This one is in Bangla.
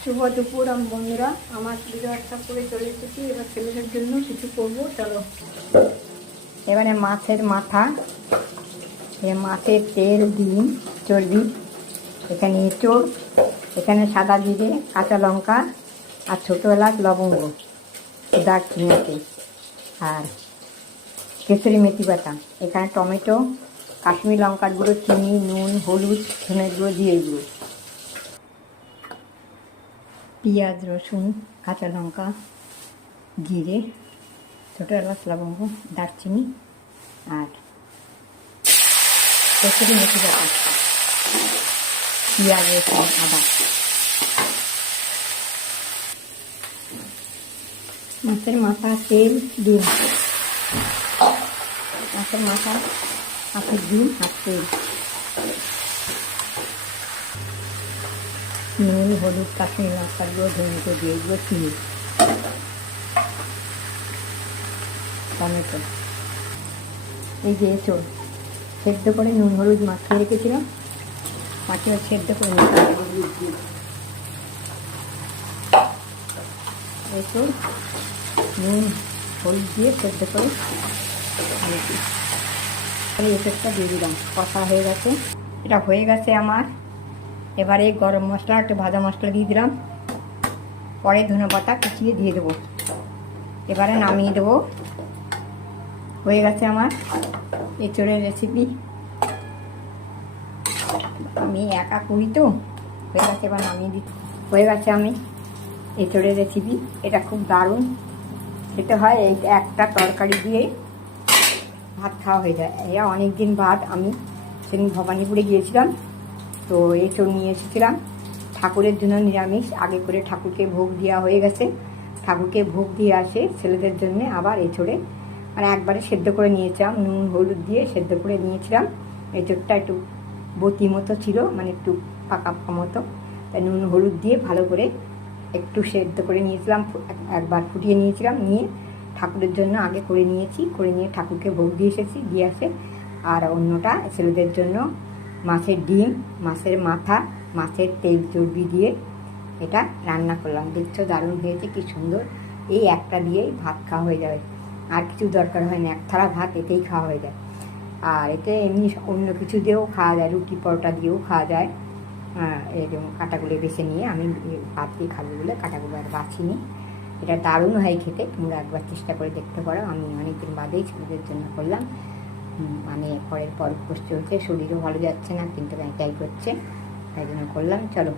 শুভ দুপুর বন্ধুরা, আমার ভিডিও একটা করে চলে এসেছি। এবার ছেলেদের জন্য কিছু করবো, চলো। এবারে মাছের মাথা, মাছের তেল, ডিম, চর্বি, এখানে এঁচড়, এখানে সাদা জিরে, কাঁচা লঙ্কা আর ছোটো এলাচ, লবঙ্গ, দারচিনি আছে, আর কেসরি মেথি বাটা, এখানে টমেটো, কাশ্মীর লঙ্কার গুঁড়ো, চিনি, নুন, হলুদ, ধনের গুঁড়ো, জিরে গুঁড়ো, পেঁয়াজ, রসুন, কাঁচা লঙ্কা, জিরে, ছোটো এলাচ, লবঙ্গ, দারচিনি আর কচুরি মেথি বাটা, পেঁয়াজ, রসুন, আদা। মাছের মাথা, তেল, ডিম, মাছের মাথা, মাছের ডিম আর তেল, নুন, হলুদ, কাশ্মীর লঙ্কার গুঁড়ো, ধনে গুঁড়ো দিয়ে এগুলো, চিনি, টমেটো, এই যে এঁচড় সেদ্ধ করে নুন হলুদ মাখিয়ে রেখেছিলাম, মাখিয়ে সেদ্ধ করে এঁচড় নুন হলুদ দিয়ে সেদ্ধ করে এঁচড়টা দিয়ে দিলাম। কষা হয়ে গেছে, এটা হয়ে গেছে আমার। এবারে গরম মশলা, একটু ভাজা মশলা দিয়ে দিলাম, পরে ধনেপাতা কুচিয়ে দিয়ে দেবো। এবারে নামিয়ে দেবো। হয়ে গেছে আমার এঁচড়ের রেসিপি। আমি একা করি তো, হয়ে গেছে, এবার নামিয়ে দিই। হয়ে গেছে আমি এঁচড়ের রেসিপি। এটা খুব দারুণ খেতে হয়। এই একটা তরকারি দিয়ে ভাত খাওয়া হয়ে যায়। এরা অনেক দিন বাদ আমি সেদিন ভবানীপুরে গিয়েছিলাম, তো এঁচড় নিয়ে এসেছিলাম ঠাকুরের জন্য নিরামিষ। আগে করে ঠাকুরকে ভোগ দেওয়া হয়ে গেছে, ঠাকুরকে ভোগ দিয়ে আসে ছেলেদের জন্য আবার এঁচড়ে মানে একবারে সেদ্ধ করে নিয়েছিলাম, নুন হলুদ দিয়ে সেদ্ধ করে নিয়েছিলাম। এঁচড়টা একটু বতি মতো ছিল, মানে একটু পাকা পাকা মতো, তাই নুন হলুদ দিয়ে ভালো করে একটু সেদ্ধ করে নিয়েছিলাম, একবার ফুটিয়ে নিয়েছিলাম, নিয়ে ঠাকুরের জন্য আগে করে নিয়েছি, করে নিয়ে ঠাকুরকে ভোগ দিয়ে এসেছি, দিয়ে আসে। আর অন্যটা ছেলেদের জন্য মাছের ডিম, মাছের মাথা, মাছের তেল চর্বি দিয়ে এটা রান্না করলাম। দেখছো দারুণ হয়েছে, কি সুন্দর। এই একটা দিয়েই ভাত খাওয়া হয়ে যাবে, আর কিছু দরকার হয় না। এক থালা ভাত এতেই খাওয়া হয়ে যায়। আর এতে এমনি অন্য কিছু দিয়েও খাওয়া যায়, রুটি পরোটা দিয়েও খাওয়া যায়। এরকম কাঁটাগুলো বেছে নিয়ে আমি ভাত দিয়ে খাবো বলে কাঁটাগুলো আর বাছিনি। এটা দারুণ হয় খেতে, তোমরা একবার চেষ্টা করে দেখতে পারো। আমি অনেকদিন বাদেই ছেলেদের জন্য করলাম। মানে পরের পর চলছে, শরীরও ভালো যাচ্ছে না, কিন্তু এটাই করছে, তাই জন্য করলাম। চলো।